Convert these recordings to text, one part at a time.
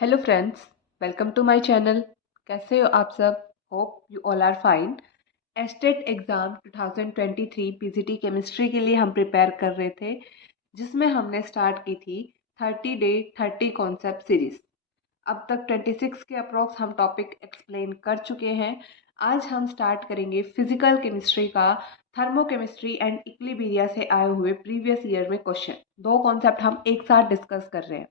Hello friends, welcome to my channel. कैसे हो आप सब? Hope you all are fine. State exam 2023 PGT chemistry के लिए हम प्रिपेयर कर रहे थे, जिसमें हमने स्टार्ट की थी 30 डे 30 कॉन्सेप्ट सीरीज़। अब तक 26 के अप्रॉक्स हम टॉपिक एक्सप्लेन कर चुके हैं। आज हम स्टार्ट करेंगे फिजिकल केमिस्ट्री का थर्मोकेमिस्ट्री एंड इक्विलिब्रिया से आए हुए प्रीवियस ईयर में क्वेश्चन। दो कॉन्सेप्ट हम एक साथ डिस्कस कर रहे हैं।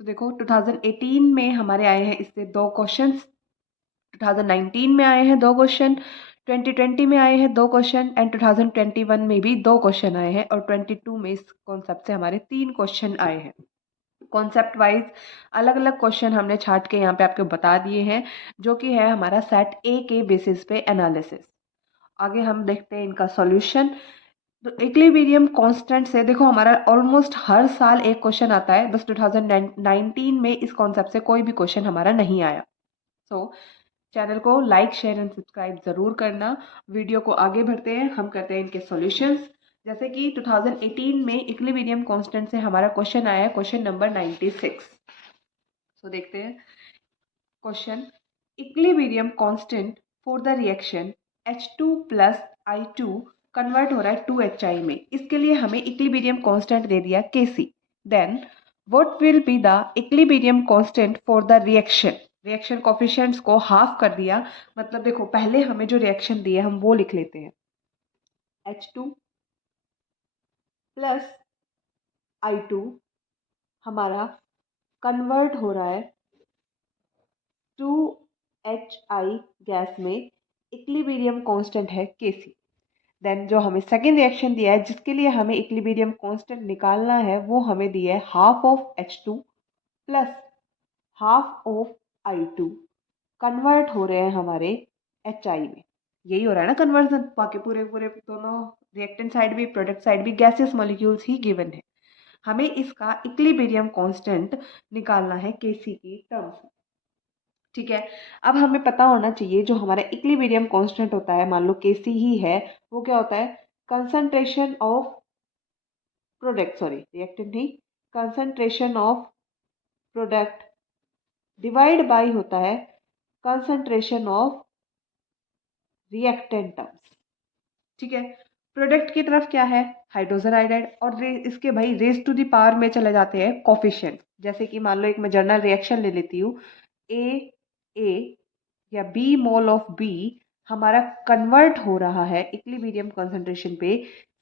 तो देखो 2018 में हमारे आए हैं इससे दो क्वेश्चंस, 2019 में आए हैं दो क्वेश्चन, 2020 में आए हैं दो क्वेश्चन एंड 2021 में भी दो क्वेश्चन आए हैं और 22 में इस कॉन्सेप्ट से हमारे तीन क्वेश्चन आए हैं। कॉन्सेप्ट वाइज अलग अलग क्वेश्चन हमने छाट के यहाँ पे आपको बता दिए हैं, जो कि है हमारा सेट ए के बेसिस पे एनालिसिस। आगे हम देखते हैं इनका सॉल्यूशन। तो इक्विलिब्रियम कांस्टेंट से देखो हमारा ऑलमोस्ट हर साल एक क्वेश्चन आता है, बस 2019 में इस कॉन्सेप्ट से कोई भी क्वेश्चन हमारा नहीं आया। सो चैनल को लाइक शेयर एंड सब्सक्राइब ज़रूर करना। वीडियो को आगे बढ़ते हैं, हम करते हैं इनके सॉल्यूशंस। जैसे कि 2018 में इक्विलिब्रियम कांस्टेंट से हमारा क्वेश्चन आया है, क्वेश्चन नंबर 96। सो देखते हैं question. Equilibrium constant for the reaction H2 plus I2 convert हो रहा है 2HI में। इसके लिए हमें इक्विलिब्रियम कांस्टेंट दे दिया Kc। Then what will be the equilibrium constant for the reaction. Reaction coefficients को हाफ कर दिया, मतलब देखो पहले हमें जो रिएक्शन दिए हम वो लिख लेते हैं। H2 प्लस I2 हमारा कन्वर्ट हो रहा है 2HI गैस में। इक्विलिब्रियम कांस्टेंट है Kc। देन जो हमें सेकेंड रिएक्शन दिया है, जिसके लिए हमें इक्विलिब्रियम कांस्टेंट निकालना है, वो हमें दिया है half of H2 plus half of I2 convert हो रहे हैं हमारे HI में। यही हो रहा है ना कन्वर्जन। बाकी पूरे पूरे दोनों रिएक्टेंट साइड भी प्रोडक्ट साइड भी गैसियस मॉलिक्यूल्स ही गिवन है। हमें इसका इक्विलिब्रियम कांस्टेंट निकालना है Kc की टर्म्स में। ठीक है, अब हमें पता होना चाहिए जो हमारा इक्विलिब्रियम कांस्टेंट होता है, मान लो Kc ही है, वो क्या होता है? Concentration of product, sorry reactant नहीं, concentration of product divide by होता है कंसंट्रेशन ऑफ रिएक्टेंट टर्म्स। ठीक है, प्रोडक्ट की तरफ क्या है? हाइड्रोजन आयोडाइड, और इसके भाई रेज टू द पावर में चले जाते हैं कोफिशिएंट। जैसे कि मान लो एक मैं जर्नल रिएक्शन ले लेती हूँ, ए या बी मोल ऑफ बी हमारा कन्वर्ट हो रहा है इक्विलिब्रियम कंसंट्रेशन पे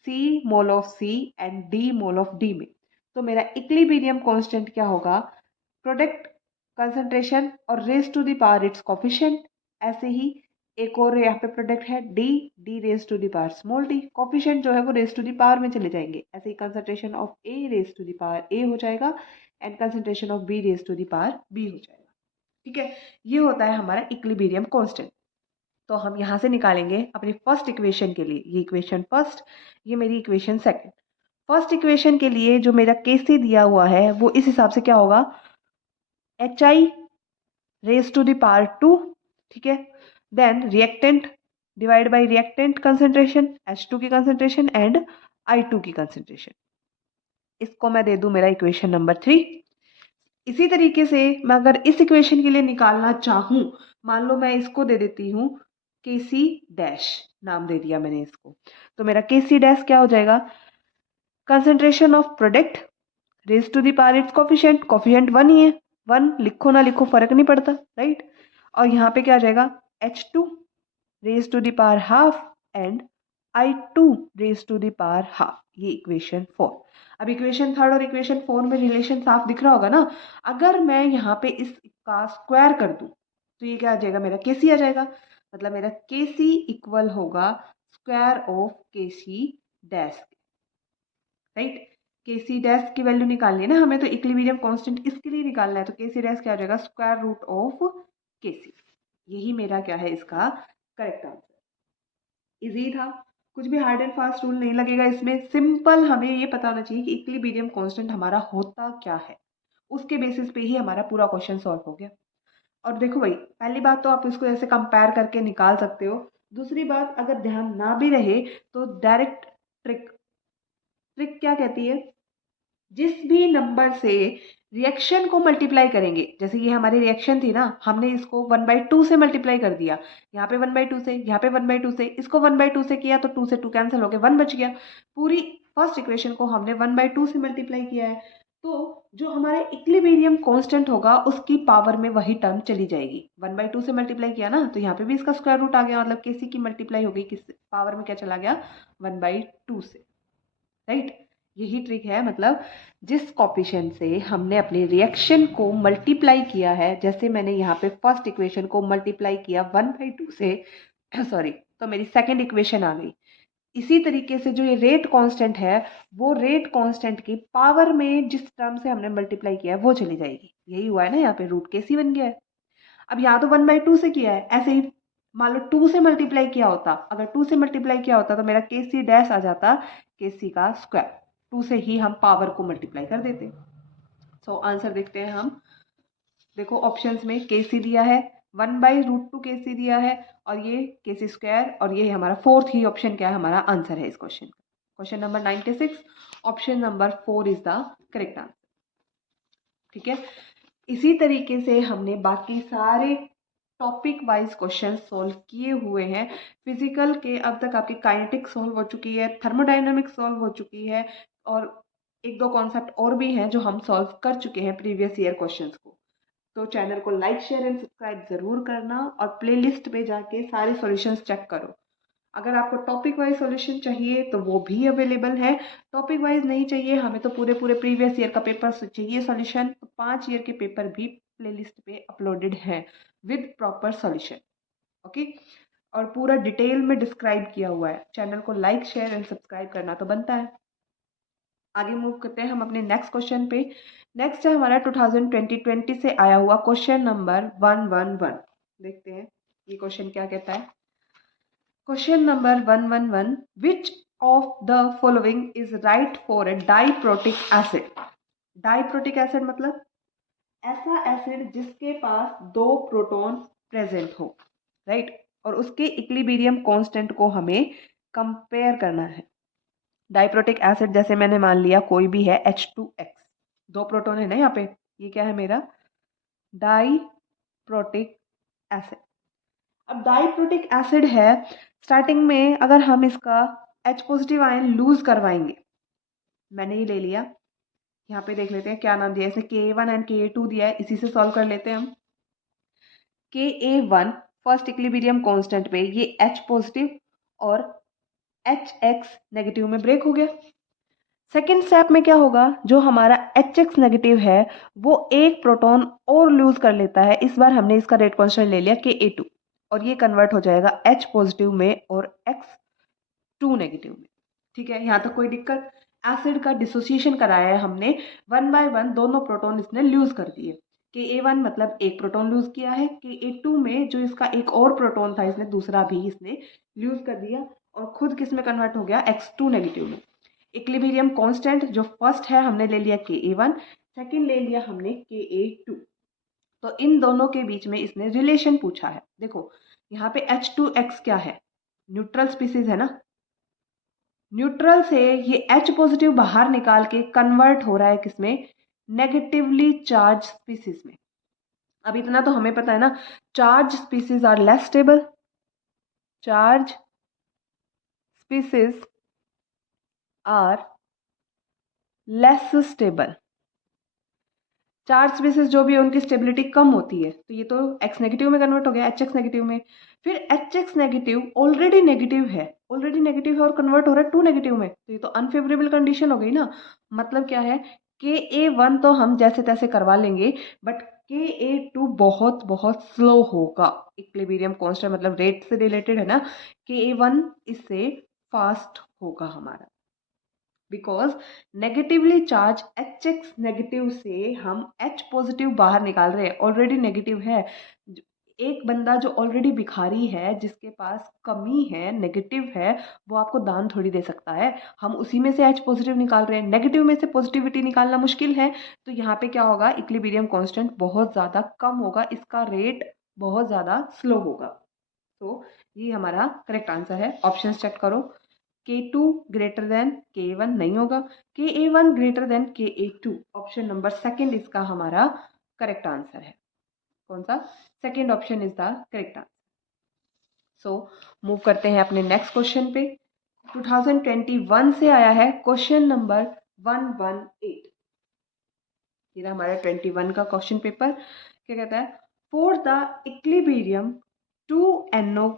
C mole of C and D mole of D में। तो मेरा इक्विलिब्रियम कांस्टेंट क्या होगा? प्रोडक्ट कंसंट्रेशन और raise to the power its coefficient. ऐसे ही एक और यहाँ पे प्रोडक्ट है D, D raise to the power small D. Coefficient जो है वो रेज टू द पावर में चले जाएंगे। ऐसे ही concentration of A raise to the power A हो जाएगा and concentration of B raise to the power B हो जाएगा। ठीक है, ये होता है हमारा इक्विलिब्रियम कांस्टेंट। तो हम यहाँ से निकालेंगे अपनी फर्स्ट इक्वेशन के लिए, ये इक्वेशन फर्स्ट, ये मेरी इक्वेशन सेकंड। फर्स्ट इक्वेशन के लिए जो मेरा Kc दिया हुआ है वो इस हिसाब से क्या होगा? HI raise to the power 2। ठीक है, then reactant divide by reactant concentration, H2 की कंसंट्रेशन एंड I2 की कंसंट्रेशन। इसको मैं दे दूं मेरा इक्वेशन नंबर 3। इसी तरीके से मैं अगर इस इक्वेशन के लिए निकालना चाहूँ, मान लो मैं इसको दे देती हूँ Kc डैश, नाम दे दिया मैंने इसको, तो मेरा Kc डैश क्या हो जाएगा? Concentration of product raise to the power its coefficient, coefficient 1 ही है, 1 लिखो ना लिखो फर्क नहीं पड़ता, राइट। और यहाँ पे क्या आ जाएगा? H2 raise to the power half and I2 raise to the power half. ये इक्वेशन 4। अब इक्वेशन थर्ड और इक्वेशन 4 में रिलेशन साफ दिख रहा होगा ना। अगर मैं यहाँ पे इसका स्क्वायर कर दूं तो ये क्या आ जाएगा? मेरा Kc आ जाएगा। मतलब मेरा Kc इक्वल होगा square of Kc dash, right. Kc dash की वैल्यू निकालनी है ना हमें, तो इक्विलिब्रियम कांस्टेंट इसके लिए निकालना है, तो Kc डैश क्या आ जाएगा? Square root of Kc। यही मेरा क्या है इसका करेक्ट आंसर। इजी था, कुछ भी हार्ड एंड फास्ट रूल नहीं लगेगा इसमें। सिंपल हमें ये पता होना चाहिए कि इक्विलिब्रियम कांस्टेंट हमारा होता क्या है, उसके बेसिस पे ही हमारा पूरा क्वेश्चन सॉल्व हो गया। और देखो भाई, पहली बात तो आप इसको ऐसे कंपेयर करके निकाल सकते हो। दूसरी बात, अगर ध्यान ना भी रहे तो डायरेक्ट ट्रिक, ट्रिक क्या कहती है? जिस भी नंबर से रिएक्शन को मल्टीप्लाई करेंगे, जैसे ये हमारी रिएक्शन थी ना, हमने इसको 1/2 से मल्टीप्लाई कर दिया, यहाँ पे 1/2 से, यहाँ पे 1/2 से, इसको 1/2 से किया तो 2 से 2 कैंसिल हो गए, 1 बच गया। पूरी फर्स्ट इक्वेशन को हमने 1/2 से मल्टीप्लाई किया है, तो जो हमारे इक्विलिब्रियम कांस्टेंट होगा उसकी पावर में वही टर्म चली जाएगी। 1/2 से मल्टीप्लाई किया ना, तो यहाँ पे भी इसका स्क्वायर रूट आ गया, मतलब केसी की मल्टीप्लाई हो गई, किस पावर में क्या चला गया, 1/2 से, राइट। यही ट्रिक है, मतलब जिस कॉफिशिएंट से हमने अपनी रिएक्शन को मल्टीप्लाई किया है, जैसे मैंने यहाँ पे फर्स्ट इक्वेशन को मल्टीप्लाई किया 1/2 से सॉरी, तो मेरी सेकंड इक्वेशन आ गई। इसी तरीके से जो ये रेट कांस्टेंट है, वो रेट कांस्टेंट की पावर में जिस टर्म से हमने मल्टीप्लाई किया है वो चली जाएगी। यही हुआ है ना, यहाँ पे रूट के सी बन गया है। अब यहाँ तो 1/2 से किया है, ऐसे ही मान लो 2 से मल्टीप्लाई किया होता, अगर 2 से मल्टीप्लाई किया होता तो मेरा के सी डैश आ जाता के सी का स्क्वायर, 2 से ही हम पावर को मल्टीप्लाई कर देते। सो आंसर देखते हैं हम। देखो ऑप्शंस में के सी दिया है, 1/√2 के सी दिया है, और ये के सी स्क्वायर, और ये हमारा फोर्थ ही ऑप्शन क्या है, हमारा आंसर है इस क्वेश्चन का। Question number 96, option number 4 is the correct answer. ठीक है, इसी तरीके से हमने बाकी सारे टॉपिक वाइज क्वेश्चन सॉल्व किए हुए हैं। फिजिकल के अब तक आपकी काइनेटिक सॉल्व हो चुकी है, थर्मोडाइनमिक सॉल्व हो चुकी है, और एक दो कॉन्सेप्ट और भी हैं जो हम सॉल्व कर चुके हैं प्रीवियस ईयर क्वेश्चंस को। तो चैनल को लाइक शेयर एंड सब्सक्राइब ज़रूर करना, और प्लेलिस्ट पे जाके सारे सॉल्यूशंस चेक करो। अगर आपको टॉपिक वाइज सॉल्यूशन चाहिए तो वो भी अवेलेबल है, टॉपिक वाइज नहीं चाहिए, हमें तो पूरे पूरे प्रीवियस ईयर का पेपर चाहिए सॉल्यूशन, तो 5 ईयर के पेपर भी प्लेलिस्ट पे अपलोडेड हैं विद प्रॉपर सॉल्यूशन। ओके, और पूरा डिटेल में डिस्क्राइब किया हुआ है। चैनल को लाइक शेयर एंड सब्सक्राइब करना तो बनता है। आगे मूव करते हैं हम अपने नेक्स्ट क्वेश्चन पे। नेक्स्ट है हमारा 2020 से आया हुआ क्वेश्चन नंबर 111। देखते हैं ये क्वेश्चन क्या कहता है। Question number 111, which of the following is right for a diprotic acid. Diprotic acid मतलब ऐसा एसिड जिसके पास 2 प्रोटॉन प्रेजेंट हो, राइट, और उसके इक्विलिब्रियम कांस्टेंट को हमें कंपेयर करना है। डाइप्रोटिक एसिड जैसे मैंने मान लिया कोई भी है H2X, 2 प्रोटॉन है ना यहाँ पे, ये क्या है मेरा डाइप्रोटिक एसिड। अब डाइप्रोटिक एसिड है, स्टार्टिंग में अगर हम इसका H पॉजिटिव आयन लूज करवाएंगे, मैंने ये ले लिया, यहाँ पे देख लेते हैं क्या नाम दिया है, इसे Ka1 एंड Ka2 दिया है, इसी से सॉल्व कर लेते हैं हम। Ka1 फर्स्ट इक्विलिब्रियम कांस्टेंट पे ये H पॉजिटिव और HX नेगेटिव में ब्रेक हो गया। सेकेंड स्टेप में क्या होगा, जो हमारा HX नेगेटिव है वो एक प्रोटॉन और लूज कर लेता है, इस बार हमने इसका रेट कांस्टेंट ले लिया Ka2, और ये कन्वर्ट हो जाएगा H पॉजिटिव में और X2 नेगेटिव में। ठीक है, यहाँ तक कोई दिक्कत। एसिड का डिसोसिएशन कराया है हमने, 1 बाय 1 दोनों प्रोटॉन इसने लूज कर दिए। Ka1 मतलब एक प्रोटॉन लूज किया है, Ka2 में जो इसका एक और प्रोटॉन था इसने दूसरा भी इसने लूज कर दिया, और खुद किस में कन्वर्ट हो गया, X2 नेगेटिव में। इक्विलिब्रियम कांस्टेंट जो फर्स्ट है हमने ले लिया Ka1, सेकंड ले लिया हमने Ka2। तो इन दोनों के बीच में इसने रिलेशन पूछा है। देखो यहाँ पे H2X क्या है, न्यूट्रल स्पीसीज है ना, न्यूट्रल से ये H पॉजिटिव बाहर निकाल के कन्वर्ट हो रहा है किसमें, नेगेटिवली चार्ज स्पीसीज में। अब इतना तो हमें पता है ना, charge species are less stable, charge species are less stable. Charge species जो भी है उनकी स्टेबिलिटी कम होती है, तो ये तो X नेगेटिव में कन्वर्ट हो गया, HX नेगेटिव में। फिर HX नेगेटिव ऑलरेडी नेगेटिव है, और कन्वर्ट हो रहा है 2 नेगेटिव में, तो ये तो अनफेवरेबल कंडीशन हो गई ना। मतलब क्या है, Ka1 तो हम जैसे तैसे करवा लेंगे, बट Ka2 बहुत बहुत स्लो होगा। इक्विलिब्रियम कांस्टेंट मतलब रेट से रिलेटेड है ना, Ka1 इससे फास्ट होगा हमारा, because negatively charge HX negative से हम H पॉजिटिव बाहर निकाल रहे हैं, ऑलरेडी नेगेटिव है। एक बंदा जो ऑलरेडी भिखारी है, जिसके पास कमी है, नेगेटिव है, वो आपको दान थोड़ी दे सकता है। हम उसी में से H पॉजिटिव निकाल रहे हैं, नेगेटिव में से पॉजिटिविटी निकालना मुश्किल है, तो यहाँ पे क्या होगा, इक्विलिब्रियम कांस्टेंट बहुत ज़्यादा कम होगा, इसका रेट बहुत ज़्यादा स्लो होगा। तो ये हमारा करेक्ट आंसर है। ऑप्शंस चेक करो, K2 ग्रेटर देन Ka1 नहीं होगा, Ka1 greater than Ka2। Option number second इसका हमारा करेक्ट आंसर है। कौन सा? Second option is the correct answer. So move करते हैं अपने नेक्स्ट क्वेश्चन पे। 2021 से आया है क्वेश्चन नंबर 118। ये हमारा 21 का क्वेश्चन पेपर। क्या कहता है? For the equilibrium 2NO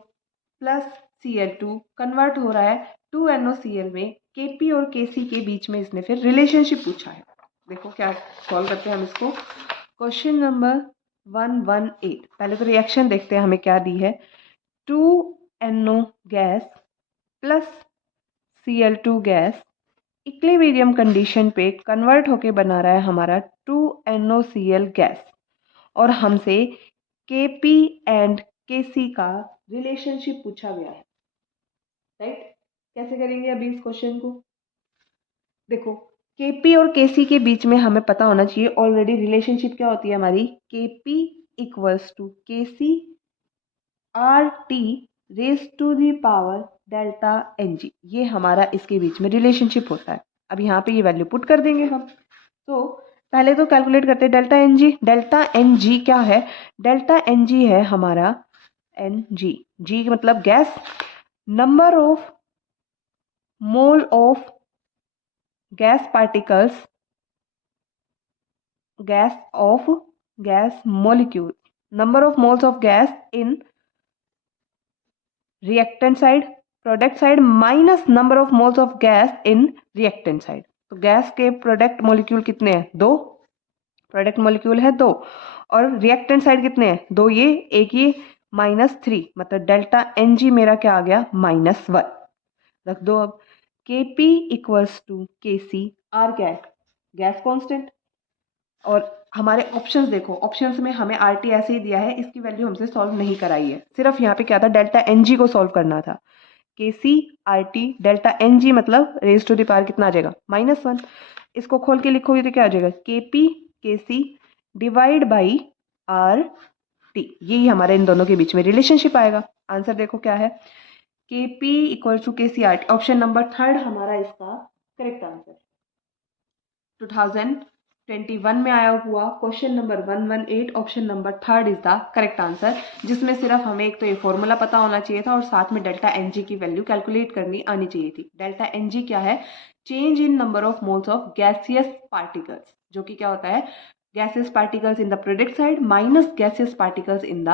plus Cl2 convert हो रहा है 2NoCl में, Kp और Kc के बीच में इसने फिर रिलेशनशिप पूछा है। देखो क्या सॉल्व करते हैं हम इसको। Question number 118। पहले तो रिएक्शन देखते हैं हमें क्या दी है। 2NO gas plus Cl2 gas equilibrium condition पे कन्वर्ट होके बना रहा है हमारा 2NoCl गैस, और हमसे Kp एंड Kc का रिलेशनशिप पूछा गया है। राइट? कैसे करेंगे अभी इस क्वेश्चन को? देखो, Kp और Kc के बीच में हमें पता होना चाहिए ऑलरेडी रिलेशनशिप क्या होती है हमारी। Kp equals to Kc RT raise to the power delta Ng, ये हमारा इसके बीच में रिलेशनशिप होता है। अब यहाँ पे ये वैल्यू पुट कर देंगे हम। तो पहले तो कैलकुलेट करते हैं डेल्टा Ng। डेल्टा Ng क्या है? डेल्टा Ng है हमारा Ng, G मतलब gas, number of mole of gas particles, gas off gas molecule, number of moles of gas in reactant side, product side, minus number of moles of gas in reactant side. तो gas के product molecule कितने हैं? 2। Product molecule है 2, और reactant side कितने हैं? 2 ये, 1 ये, -3, मतलब डेल्टा Ng मेरा क्या आ गया? -1। रख दो अब। Kp equals to Kc, R क्या है? Gas constant. और हमारे ऑप्शंस देखो, ऑप्शंस में हमें RT ऐसे ही दिया है, इसकी वैल्यू हमसे सॉल्व नहीं कराई है। सिर्फ यहाँ पे क्या था? डेल्टा Ng को सॉल्व करना था। Kc RT डेल्टा Ng मतलब रेज टू द पावर कितना आ जाएगा? -1। इसको खोल के लिखोगे तो क्या आ जाएगा? Kp Kc divide by RT, यही हमारे इन दोनों के बीच में रिलेशनशिप आएगा। आंसर देखो क्या है? Kp equal to Kc RT। Option number third हमारा इसका करेक्ट आंसर। 2021 में आया हुआ question number 118, option number third is the correct answer, जिसमें सिर्फ हमें एक तो ये फॉर्मूला पता होना चाहिए था और साथ में डेल्टा Ng की वैल्यू कैलकुलेट करनी आनी चाहिए थी। डेल्टा Ng क्या है? Change in number of moles of gaseous particles, जो कि क्या होता है? Gaseous particles in the product side minus gaseous particles in the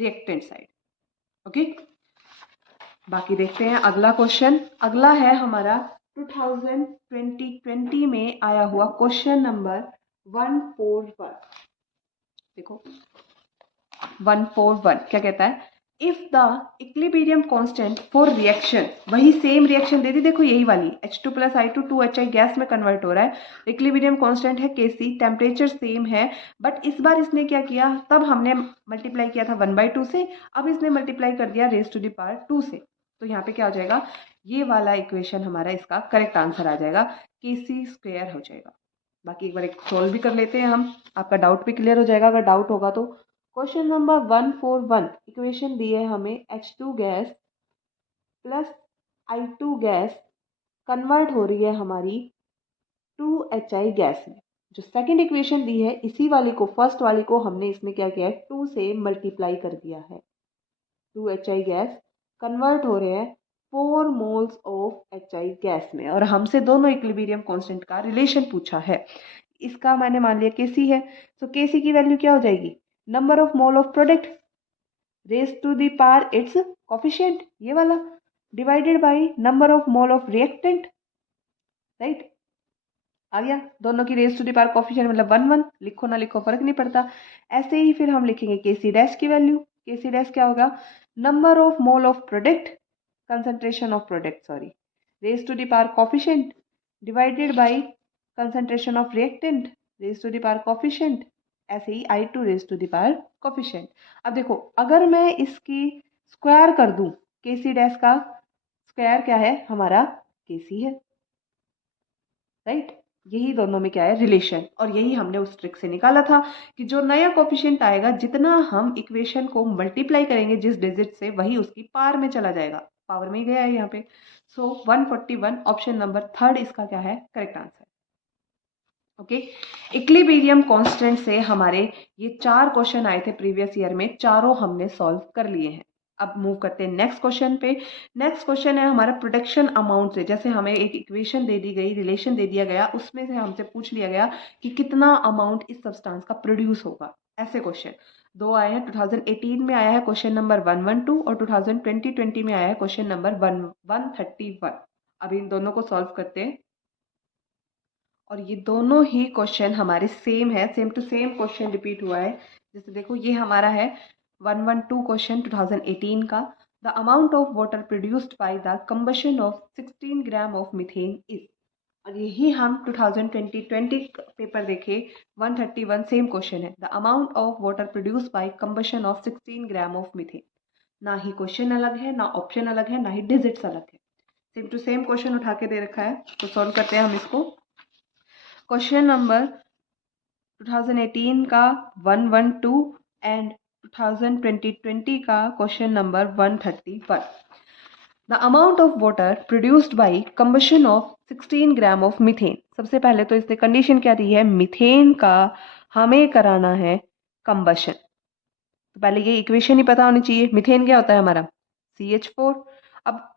reactant side. Okay, बाकी देखते हैं अगला क्वेश्चन। अगला है हमारा 2020 में आया हुआ क्वेश्चन नंबर 141। देखो 141 क्या कहता है? If the equilibrium constant for reaction, वही सेम रिएक्शन दे दी, देखो यही वाली H2 + I2 2HI गैस में कन्वर्ट हो रहा है। इक्विलिब्रियम कांस्टेंट है Kc, टेम्परेचर सेम है, बट इस बार इसने क्या किया? तब हमने मल्टीप्लाई किया था 1/2 से, अब इसने मल्टीप्लाई कर दिया रेज टू द पावर 2 से। तो यहाँ पे क्या हो जाएगा? ये वाला इक्वेशन हमारा इसका करेक्ट आंसर आ जाएगा, Kc² हो जाएगा। बाकी एक बार एक सोल्व भी कर लेते हैं हम, आपका डाउट भी क्लियर हो जाएगा अगर डाउट होगा तो। क्वेश्चन नंबर 141, इक्वेशन दी है हमें H2 gas plus I2 gas convert हो रही है हमारी 2HI गैस में। जो सेकंड इक्वेशन दी है, इसी वाली को, फर्स्ट वाली को हमने इसमें क्या किया है? 2 से मल्टीप्लाई कर दिया है। 2HI गैस कन्वर्ट हो रहे हैं 4 मोल्स ऑफ HI गैस में, और हमसे दोनों इक्विलिब्रियम कांस्टेंट का रिलेशन पूछा है। इसका मैंने मान लिया Kc है, तो Kc की वैल्यू क्या हो जाएगी? Number of mole of product raise to the power its coefficient, ये वाला, divided by number of mole of reactant. Right? आ गया? दोनों की raise to the power coefficient मतलब 1 1, लिखो ना लिखो फर्क नहीं पड़ता। ऐसे ही फिर हम लिखेंगे Kc' की वैल्यू। Kc' क्या होगा? Number of mole of product, concentration of product sorry, raise to the power coefficient divided by concentration of reactant raise to the power coefficient. ऐसे ही I2 raise to the power coefficient. अब देखो, अगर मैं इसकी square कर दूं, Kc' का स्क्वायर क्या है? हमारा Kc है। राइट? यही दोनों में क्या है? रिलेशन। और यही हमने उस ट्रिक से निकाला था कि जो नया कोफिशिएंट आएगा, जितना हम इक्वेशन को मल्टीप्लाई करेंगे जिस डिजिट से, वही उसकी पावर में चला जाएगा। पावर में ही गया है यहाँ पे। सो 141 ऑप्शन नंबर थर्ड इसका क्या है correct answer. Okay, equilibrium constant से हमारे ये 4 क्वेश्चन आए थे प्रीवियस ईयर में, चारों हमने सॉल्व कर लिए हैं। अब मूव करते हैं नेक्स्ट क्वेश्चन पे। नेक्स्ट क्वेश्चन है हमारा प्रोडक्शन अमाउंट से। जैसे हमें एक इक्वेशन दे दी गई, रिलेशन दे दिया गया, उसमें से हमसे पूछ लिया गया कि कितना अमाउंट इस सब्सटेंस का प्रोड्यूस होगा। ऐसे क्वेश्चन दो आए हैं। 2018 में आया है क्वेश्चन नंबर 112 और 2020 में आया है क्वेश्चन नंबर 131। अब इन दोनों को सॉल्व करते हैं और ये दोनों ही क्वेश्चन हमारे सेम है, same to same question repeat हुआ है। जैसे देखो ये हमारा है 112 क्वेश्चन 2018 का। The amount of water produced by the combustion of 16 gram of methane is. और यही हम 2020 पेपर देखे 131 सेम क्वेश्चन है। The amount of water produced by combustion of 16 gram of methane. ना ही क्वेश्चन अलग है, ना ऑप्शन अलग है, ना ही डिजिट्स अलग है, सेम टू सेम क्वेश्चन उठा के दे रखा है। तो सॉल्व करते हैं हम इसको। क्वेश्चन नंबर 2018 का 112 एंड 2020 का question number 131। The amount of water produced by combustion of 16 gram of methane. सबसे पहले तो इसने कंडीशन क्या दी है, मीथेन का हमें कराना है कंबशन। तो पहले ये इक्वेशन ही पता होनी चाहिए। मीथेन क्या होता है हमारा CH4। अब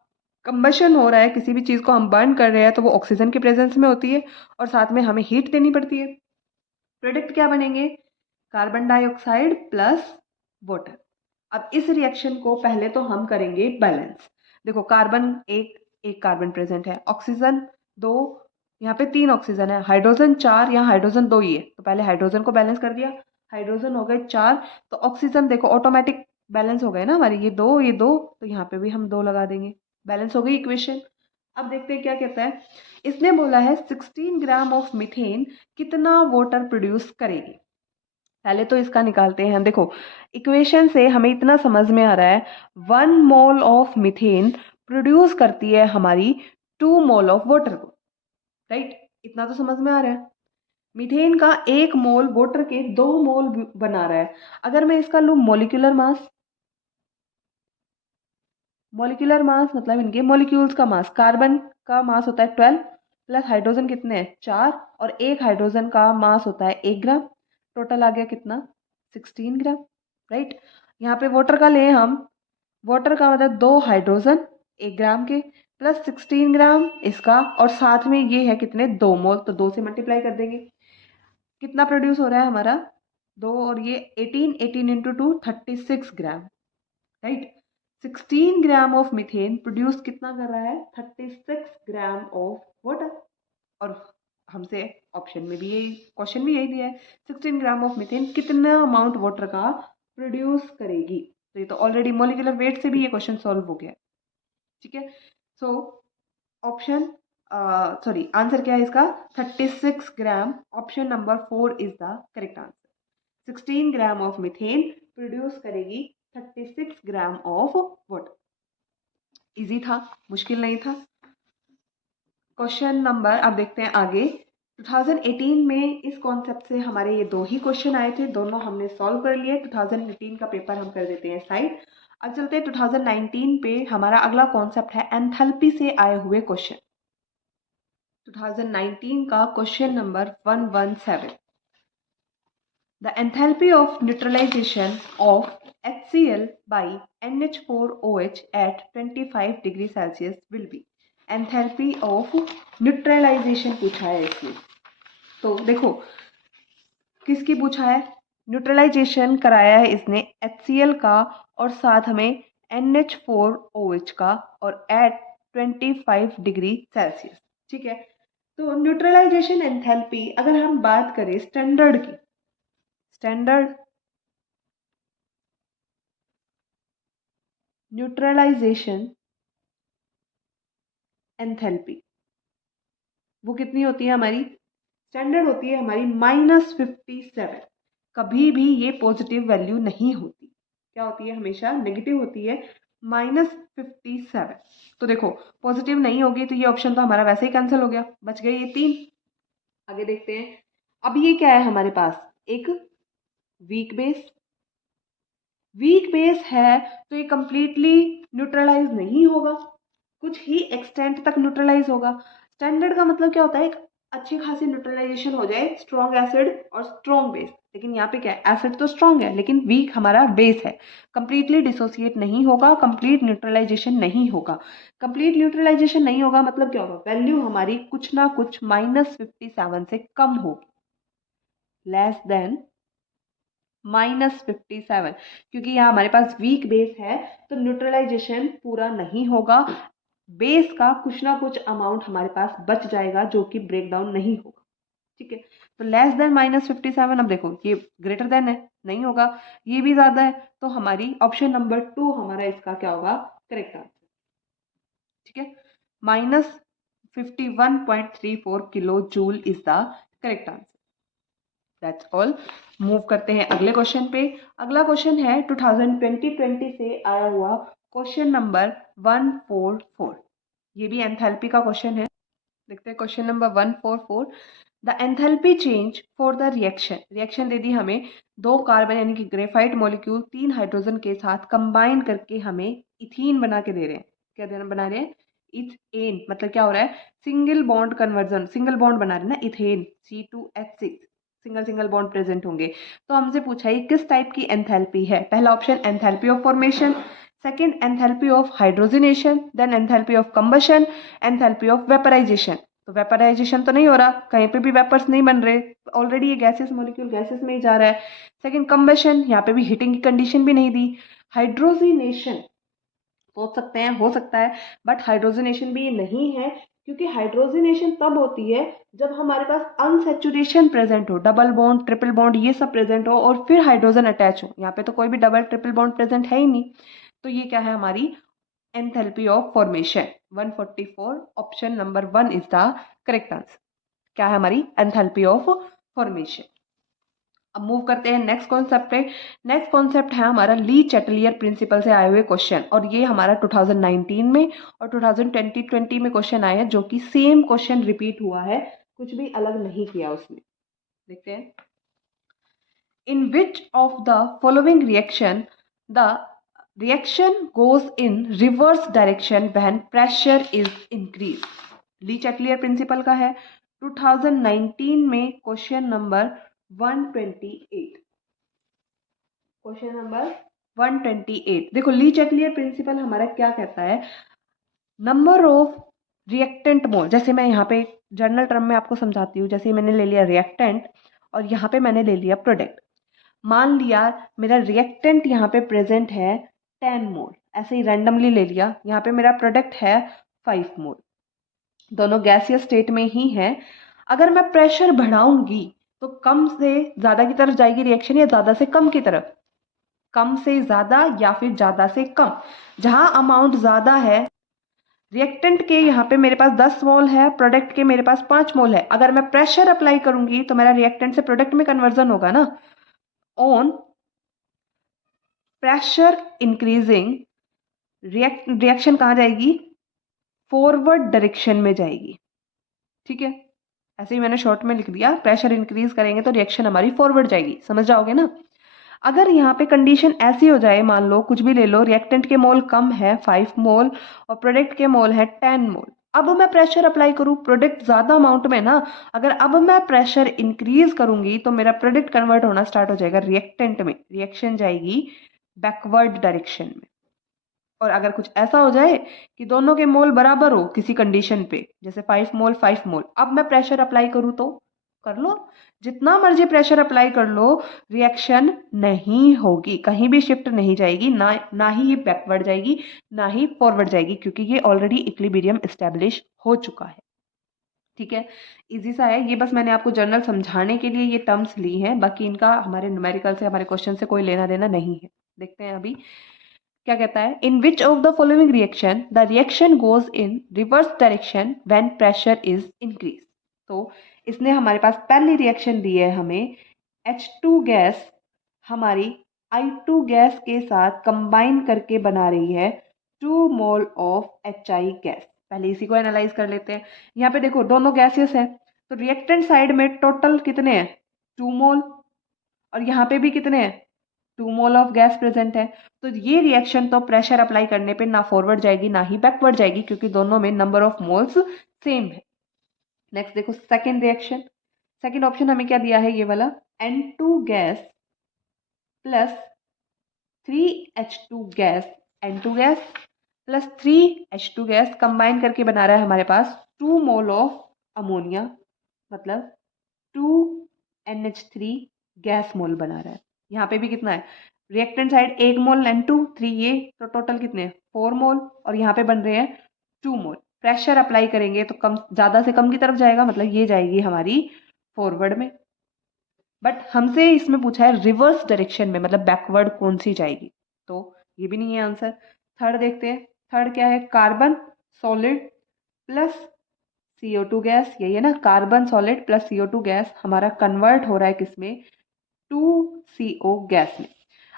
कंबशन हो रहा है, किसी भी चीज़ को हम बर्न कर रहे हैं तो वो ऑक्सीजन के प्रेजेंस में होती है और साथ में हमें हीट देनी पड़ती है। प्रोडक्ट क्या बनेंगे, कार्बन डाइऑक्साइड प्लस वाटर। अब इस रिएक्शन को पहले तो हम करेंगे बैलेंस। देखो कार्बन एक कार्बन प्रेजेंट है, ऑक्सीजन 2, यहाँ पे 3 ऑक्सीजन है, हाइड्रोजन 4, यहाँ हाइड्रोजन 2 ही है। तो पहले हाइड्रोजन को बैलेंस कर दिया, हाइड्रोजन हो गए 4, तो ऑक्सीजन देखो ऑटोमेटिक बैलेंस हो गए ना हमारी, ये 2 ये 2, तो यहाँ पे भी हम 2 लगा देंगे, बैलेंस हो गई इक्वेशन। अब देखते हैं क्या कहता है। इसने बोला है 16 ग्राम ऑफ मीथेन कितना वाटर प्रोड्यूस करेगी। पहले तो इसका निकालते हैं। देखो इक्वेशन से हमें इतना समझ में आ रहा है 1 मोल ऑफ मीथेन प्रोड्यूस करती है हमारी 2 मोल ऑफ वाटर को, राइट। इतना तो समझ में आ रहा है। मीथेन का 1 मोल वाटर के 2 मोल बना रहा है। अगर मैं इसका लूँ मॉलिक्यूलर मास, मॉलिक्यूलर मास मतलब इनके मॉलिक्यूल्स का मास, कार्बन का मास होता है 12 प्लस हाइड्रोजन कितने हैं 4, और एक हाइड्रोजन का मास होता है 1 ग्राम। टोटल आ गया कितना 16 ग्राम, राइट। यहाँ पे वाटर का लें हम, वाटर का मतलब 2 हाइड्रोजन 1 ग्राम के प्लस 16 ग्राम इसका, और साथ में ये है कितने 2 मोल, तो 2 से मल्टीप्लाई कर देंगे। कितना प्रोड्यूस हो रहा है हमारा 2 और ये 18 into 2 36 gram, right. 16 gram of methane produce कितना कर रहा है 36 ग्राम ऑफ वाटर। और हमसे ऑप्शन में भी यही क्वेश्चन में यही दिया है 16 ग्राम ऑफ मीथेन कितना अमाउंट वाटर का प्रोड्यूस करेगी। तो ये तो ऑलरेडी मॉलिक्यूलर वेट से भी ये क्वेश्चन सॉल्व हो गया, ठीक है। सो ऑप्शन सॉरी आंसर क्या है इसका 36 gram. Option number 4 is the correct answer. 16 gram of methane produce करेगी 36 ग्राम ऑफ वाटर। इजी था, मुश्किल नहीं था। क्वेश्चन नंबर अब देखते हैं आगे। 2018 में इस कॉन्सेप्ट से हमारे ये 2 ही क्वेश्चन आए थे, दोनों हमने सॉल्व कर लिए। 2018 का पेपर हम कर देते हैं साइड। अब चलते हैं 2019 पे। हमारा अगला कॉन्सेप्ट है एंथैल्पी से आए हुए क्वेश्चन। 2019 का question number 117। The enthalpy of neutralization of HCl by NH4OH at 25 degree Celsius will be। Enthalpy of neutralization पूछा है इसमें। तो देखो किसकी पूछा है, न्यूट्रलाइजेशन कराया है इसने HCl का और साथ में NH4OH का और एट 25 डिग्री सेल्सियस, ठीक है। तो न्यूट्रलाइजेशन एंथैल्पी अगर हम बात करें स्टैंडर्ड की, स्टैंडर्ड न्यूट्रलाइजेशन एंथैल्पी वो कितनी होती है हमारी, स्टैंडर्ड होती है हमारी -57। कभी भी ये पॉजिटिव वैल्यू नहीं होती, क्या होती है हमेशा नेगेटिव होती है, -57। तो देखो पॉजिटिव नहीं होगी तो ये ऑप्शन तो हमारा वैसे ही कैंसिल हो गया, बच गए ये 3। आगे देखते हैं। अब ये क्या है हमारे पास, एक वीक बेस, वीक बेस है तो ये कंप्लीटली न्यूट्रलाइज नहीं होगा, कुछ ही एक्सटेंट तक न्यूट्रलाइज होगा। स्टैंडर्ड का मतलब क्या होता है, एक अच्छी खासी न्यूट्रलाइजेशन हो जाए स्ट्रॉन्ग एसिड और स्ट्रॉन्ग बेस। लेकिन यहाँ पे क्या है, एसिड तो स्ट्रॉन्ग है लेकिन वीक हमारा बेस है, कंप्लीटली डिसोसिएट नहीं होगा, कंप्लीट न्यूट्रलाइजेशन नहीं होगा। कंप्लीट न्यूट्रलाइजेशन नहीं होगा मतलब क्या होगा, वैल्यू हमारी कुछ ना कुछ -57 से कम होगी, लेस देन -57, क्योंकि यहाँ हमारे पास वीक बेस है तो न्यूट्रलाइजेशन पूरा नहीं होगा, बेस का कुछ ना कुछ अमाउंट हमारे पास बच जाएगा जो कि ब्रेक डाउन नहीं होगा। ठीक है, तो लेस देन -57, अब देखो ये ग्रेटर देन है, नहीं होगा, ये भी ज्यादा है, तो हमारी ऑप्शन नंबर 2 हमारा इसका क्या होगा, करेक्ट आंसर। ठीक है, -51.34 kilo joule is the correct answer. That's all. Move करते हैं अगले क्वेश्चन पे। अगला क्वेश्चन है 2020 से आया हुआ क्वेश्चन नंबर 144। ये भी एंथैल्पी का क्वेश्चन है। देखते हैं question number 144। The enthalpy change for the reaction, reaction दे दी हमें, 2 कार्बन यानी कि ग्रेफाइट मॉलिक्यूल 3 हाइड्रोजन के साथ कंबाइन करके हमें इथीन बना के दे रहे हैं। क्या देना बना रहे हैं, इथेन, मतलब क्या हो रहा है, single bond conversion, single bond बना रहे हैं ना, ethane C2H6, single single bond present होंगे। तो हमसे पूछा है किस टाइप की एंथैल्पी है। पहला option enthalpy of formation, second enthalpy of hydrogenation, then enthalpy of combustion, enthalpy of vaporization. तो वेपराइजेशन तो नहीं हो रहा, कहीं पे भी वेपर्स नहीं बन रहे, ऑलरेडी ये गैसेस मॉलिक्यूल गैसेस में ही जा रहा है। सेकंड कंबशन, यहाँ पे भी हीटिंग की कंडीशन भी नहीं दी। हाइड्रोजनेशन सोच सकते हैं, हो सकता है, बट हाइड्रोजनेशन भी ये नहीं है, क्योंकि हाइड्रोजनेशन तब होती है जब हमारे पास अनसैचुरेशन प्रेजेंट हो, डबल बॉन्ड ट्रिपल बॉन्ड ये सब प्रेजेंट हो और फिर हाइड्रोजन अटैच हो। यहाँ पे तो कोई भी डबल ट्रिपल बॉन्ड प्रेजेंट है ही नहीं, तो ये क्या है हमारी enthalpy of formation. 144 option number 1 is the correct answer. क्या है हमारी एंथैल्पी ऑफ फॉर्मेशन। अब मूव करते हैं नेक्स्ट कॉन्सेप्ट पे। नेक्स्ट कॉन्सेप्ट है हमारा ली चैटलियर प्रिंसिपल से आए हुए क्वेश्चन, और ये हमारा 2019 में और 2020 में क्वेश्चन आया है, जो कि सेम क्वेश्चन रिपीट हुआ है, कुछ भी अलग नहीं किया उसमें। देखते हैं, in which of the following reaction the reaction goes in reverse direction when pressure is increase. Le Chatelier principle का है, 2019 में क्वेश्चन नंबर 128। क्वेश्चन नंबर 128 देखो, ली चैटलियर प्रिंसिपल हमारा क्या कहता है, नंबर ऑफ रिएक्टेंट मोल। जैसे मैं यहाँ पे जनरल टर्म में आपको समझाती हूँ, जैसे मैंने ले लिया रिएक्टेंट और यहाँ पे मैंने ले लिया प्रोडक्ट। मान लिया मेरा रिएक्टेंट यहाँ पे प्रेजेंट है 10 मोल, ऐसे ही रैंडमली ले लिया। यहाँ पे मेरा प्रोडक्ट है 5 मोल, दोनों गैसियस स्टेट में ही है। अगर मैं प्रेशर बढ़ाऊंगी तो कम से ज्यादा की तरफ जाएगी रिएक्शन, या ज्यादा से कम की तरफ, कम से ज्यादा या फिर ज्यादा से कम। जहां अमाउंट ज्यादा है, रिएक्टेंट के यहाँ पे मेरे पास 10 मोल है, प्रोडक्ट के मेरे पास 5 मोल है, अगर मैं प्रेशर अप्लाई करूंगी तो मेरा रिएक्टेंट से प्रोडक्ट में कन्वर्जन होगा ना। ऑन प्रेशर इंक्रीजिंग रिएक्शन कहाँ जाएगी, फॉरवर्ड डायरेक्शन में जाएगी। ठीक है, ऐसे ही मैंने शॉर्ट में लिख दिया, प्रेशर इंक्रीज करेंगे तो रिएक्शन हमारी फॉरवर्ड जाएगी, समझ जाओगे ना। अगर यहाँ पे कंडीशन ऐसी हो जाए, मान लो कुछ भी ले लो, रिएक्टेंट के मोल कम है 5 मोल और प्रोडक्ट के मोल है 10 मोल, अब मैं प्रेशर अप्लाई करूँ, प्रोडक्ट ज्यादा अमाउंट में ना, अगर अब मैं प्रेशर इंक्रीज करूंगी तो मेरा प्रोडक्ट कन्वर्ट होना स्टार्ट हो जाएगा रिएक्टेंट में, रिएक्शन जाएगी बैकवर्ड डायरेक्शन में। और अगर कुछ ऐसा हो जाए कि दोनों के मोल बराबर हो किसी कंडीशन पे, जैसे 5 मोल 5 मोल, अब मैं प्रेशर अप्लाई करूँ तो कर लो, जितना मर्जी प्रेशर अप्लाई कर लो, रिएक्शन नहीं होगी, कहीं भी शिफ्ट नहीं जाएगी, ना ही ये बैकवर्ड जाएगी ना ही फॉरवर्ड जाएगी, क्योंकि ये ऑलरेडी इक्विलिब्रियम एस्टेब्लिश हो चुका है। ठीक है, इजी सा है ये, बस मैंने आपको जनरल समझाने के लिए ये टर्म्स ली हैं, बाकी इनका हमारे न्यूमेरिकल से, हमारे क्वेश्चन से कोई लेना देना नहीं है। देखते हैं अभी क्या कहता है, in which of the following reaction the reaction goes in reverse direction when pressure is increase. तो इसने हमारे पास पहली रिएक्शन दी है हमें, H2 गैस हमारी I2 गैस के साथ कंबाइन करके बना रही है 2 मोल ऑफ HI गैस। पहले इसी को एनालाइज कर लेते हैं। यहाँ पे देखो दोनों गैसेस हैं, तो रिएक्टेंट साइड में टोटल कितने हैं, 2 मोल, और यहाँ पे भी कितने हैं 2 मोल ऑफ गैस प्रेजेंट है। तो ये रिएक्शन तो प्रेशर अप्लाई करने पे ना फॉरवर्ड जाएगी ना ही बैकवर्ड जाएगी, क्योंकि दोनों में नंबर ऑफ मोल्स सेम है। नेक्स्ट देखो सेकेंड रिएक्शन, सेकेंड ऑप्शन हमें क्या दिया है, ये वाला N2 gas plus 3H2 gas, N2 gas plus 3H2 gas combine करके बना रहा है हमारे पास 2 मोल ऑफ अमोनिया, मतलब 2NH3 गैस मोल बना रहा है। यहाँ पे भी कितना है, रिएक्टेंट साइड 1 मोल N2 3, ये तो टोटल कितने हैं 4 मोल, और यहाँ पे बन रहे हैं 2 मोल। प्रेशर अप्लाई करेंगे तो कम, ज़्यादा से कम की तरफ जाएगा, मतलब ये जाएगी हमारी फॉरवर्ड में। बट हमसे इसमें पूछा है रिवर्स डायरेक्शन में, मतलब बैकवर्ड कौन सी जाएगी, तो ये भी नहीं है आंसर। थर्ड देखते हैं, थर्ड क्या है, carbon solid plus CO2 gas, यही है ना, carbon solid plus CO2 gas हमारा कन्वर्ट हो रहा है किसमें, 2CO गैस में।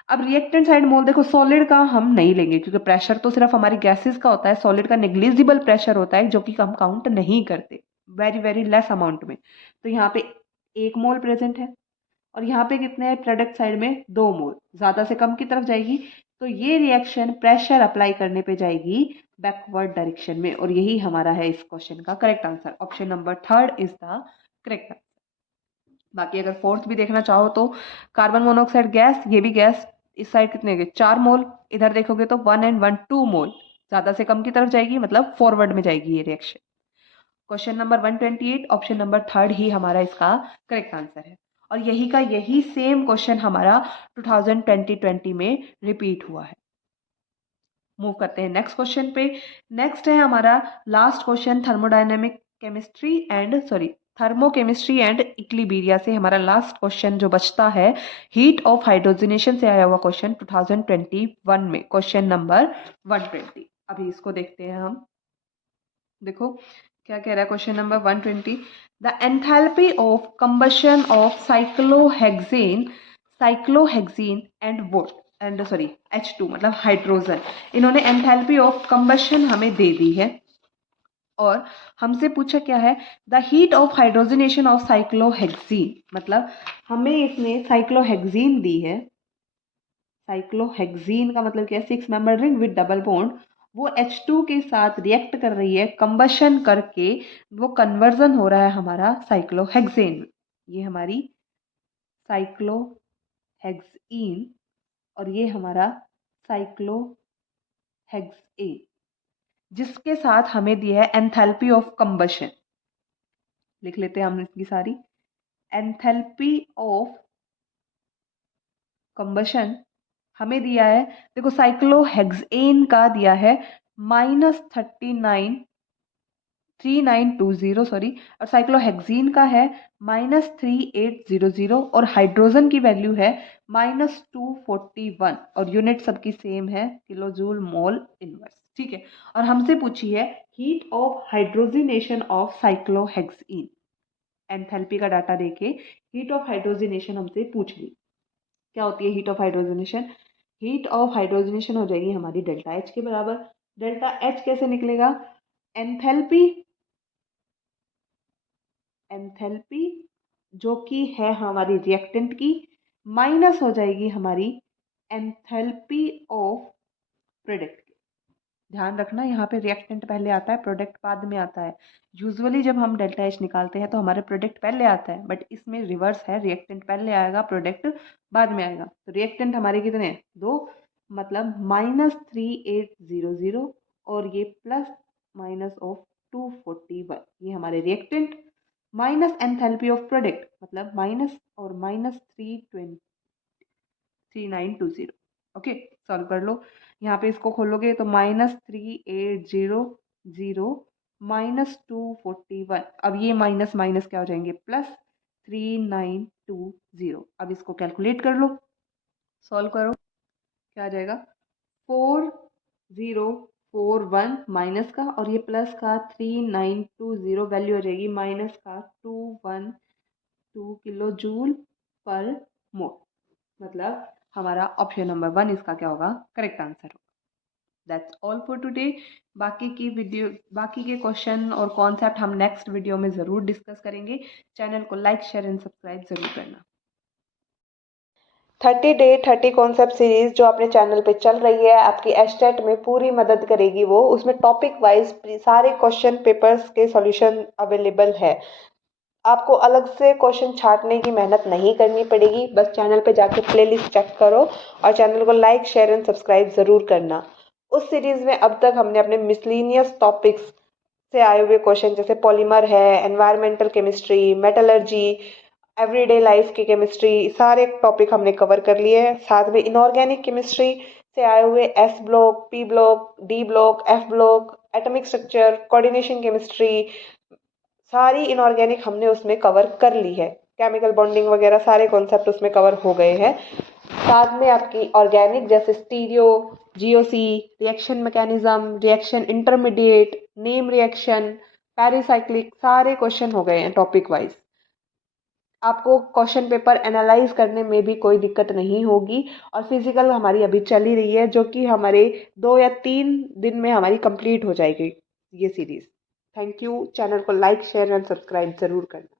अब रिएक्टेंट साइड मोल देखो, सॉलिड का हम नहीं लेंगे क्योंकि प्रेशर तो सिर्फ हमारी गैसेस का होता है, सॉलिड का नेग्लिजिबल प्रेशर होता है जो कि हम काउंट नहीं करते, वेरी वेरी लेस अमाउंट में। तो यहाँ पे 1 मोल प्रेजेंट है, और यहाँ पे कितने हैं प्रोडक्ट साइड में 2 मोल, ज़्यादा से कम की तरफ जाएगी। तो ये रिएक्शन प्रेशर अप्लाई करने पे जाएगी बैकवर्ड डायरेक्शन में, और यही हमारा है इस क्वेश्चन का correct answer. Option number third is the correct answer. बाकी अगर फोर्थ भी देखना चाहो तो कार्बन मोनोऑक्साइड गैस, ये भी गैस, इस साइड कितने गए 4 मोल, इधर देखोगे तो 1 एंड 1 2 मोल, ज़्यादा से कम की तरफ जाएगी, मतलब फॉरवर्ड में जाएगी ये reaction. Question number 128, option number third ही हमारा इसका करेक्ट आंसर है। और यही का यही सेम क्वेश्चन हमारा 2020 में रिपीट हुआ है। मूव करते हैं नेक्स्ट क्वेश्चन पे। नेक्स्ट है हमारा लास्ट क्वेश्चन, थर्मोकेमिस्ट्री एंड इक्लिबीरिया से हमारा लास्ट क्वेश्चन जो बचता है, हीट ऑफ हाइड्रोजनेशन से आया हुआ क्वेश्चन 2021 में, क्वेश्चन नंबर 120। अभी इसको देखते हैं हम। देखो क्या कह रहा है question number 120, the enthalpy of combustion of cyclohexene and would and sorry H2 मतलब हाइड्रोजन, इन्होंने एंथैल्पी ऑफ कंबशन हमें दे दी है, और हमसे पूछा क्या है, the heat of hydrogenation of cyclohexene, मतलब हमें इसने साइक्लोहेक्सीन दी है। साइक्लोहेक्सीन का मतलब क्या है, 6 member ring with double bond, वो H2 के साथ रिएक्ट कर रही है, कंबशन करके वो कन्वर्जन हो रहा है हमारा साइक्लोहेक्सेन में। ये हमारी साइक्लोहेक्सीन और ये हमारा साइक्लोहेक्सेन, जिसके साथ हमें दिया है एंथैल्पी ऑफ कंबशन। लिख लेते हैं हम इसकी सारी, एंथैल्पी ऑफ कंबशन हमें दिया है, देखो साइक्लोहेक्सेन का दिया है -39 सॉरी, और साइक्लोहेक्सीन का है -3800, और हाइड्रोजन की वैल्यू है -241, और यूनिट सबकी सेम है किलो जूल मोल इनवर्स। ठीक है, और हमसे पूछी है heat of hydrogenation of cyclohexene, enthalpy का डाटा देके हीट ऑफ हाइड्रोजनेशन हमसे पूछ ली। क्या होती है heat of hydrogenation, heat of hydrogenation हो जाएगी हमारी डेल्टा H के बराबर। डेल्टा H कैसे निकलेगा, एंथैल्पी, एंथैल्पी जो कि है हमारी रिएक्टेंट की, माइनस हो जाएगी हमारी एंथैल्पी ऑफ प्रोडक्ट की। ध्यान रखना यहाँ पे रिएक्टेंट पहले आता है, प्रोडक्ट बाद में आता है। यूजुअली जब हम डेल्टा H निकालते हैं तो हमारे प्रोडक्ट पहले आता है, बट इसमें रिवर्स है, रिएक्टेंट पहले आएगा, प्रोडक्ट बाद में आएगा। तो रिएक्टेंट हमारे कितने हैं, 2, मतलब -3800, और ये प्लस माइनस ऑफ 241, ये हमारे reactant, minus enthalpy of product मतलब माइनस और -3920। ओके, सॉल्व कर लो। यहाँ पे इसको खोलोगे तो -3800 -241, अब ये माइनस माइनस क्या हो जाएंगे, +3920। अब इसको कैलकुलेट कर लो, सॉल्व करो, क्या आ जाएगा, 4041 माइनस का और ये प्लस का 3920, वैल्यू हो जाएगी माइनस का 212 किलो जूल पर मोल। मतलब हमारा ऑप्शन नंबर 1 इसका क्या होगा, करेक्ट आंसर होगा। That's all for today. बाकी के क्वेश्चन और कॉन्सेप्ट हम नेक्स्ट वीडियो में ज़रूर डिस्कस करेंगे। चैनल को लाइक शेयर एंड सब्सक्राइब ज़रूर करना। 30 डे 30 कॉन्सेप्ट सीरीज जो अपने चैनल पे चल रही है, आपकी एस्टेट में पूरी मदद करेगी वो। उसमें टॉपिक वाइज सारे क्वेश्चन पेपर्स के सॉल्यूशन अवेलेबल है। आपको अलग से क्वेश्चन छांटने की मेहनत नहीं करनी पड़ेगी, बस चैनल पे जाके प्लेलिस्ट चेक करो और चैनल को लाइक शेयर एंड सब्सक्राइब ज़रूर करना। उस सीरीज़ में अब तक हमने अपने मिसलिनियस टॉपिक्स से आए हुए क्वेश्चन जैसे पॉलीमर है, environmental chemistry, metallurgy, everyday life की केमिस्ट्री, सारे टॉपिक हमने कवर कर लिए हैं। साथ में इनऑर्गेनिक केमिस्ट्री से आए हुए S block, P block, D block, F block, atomic structure, coordination chemistry, सारी इनऑर्गेनिक हमने उसमें कवर कर ली है। केमिकल बॉन्डिंग वगैरह सारे कॉन्सेप्ट उसमें कवर हो गए हैं। साथ में आपकी ऑर्गेनिक जैसे stereo, GOC, reaction mechanism, reaction intermediate, name reaction, pericyclic, सारे क्वेश्चन हो गए हैं टॉपिक वाइज। आपको क्वेश्चन पेपर एनालाइज करने में भी कोई दिक्कत नहीं होगी। और फिजिकल हमारी अभी चल ही रही है, जो कि हमारे 2 या 3 दिन में हमारी कंप्लीट हो जाएगी ये सीरीज। Thank you. चैनल को लाइक शेयर एंड सब्सक्राइब ज़रूर करना।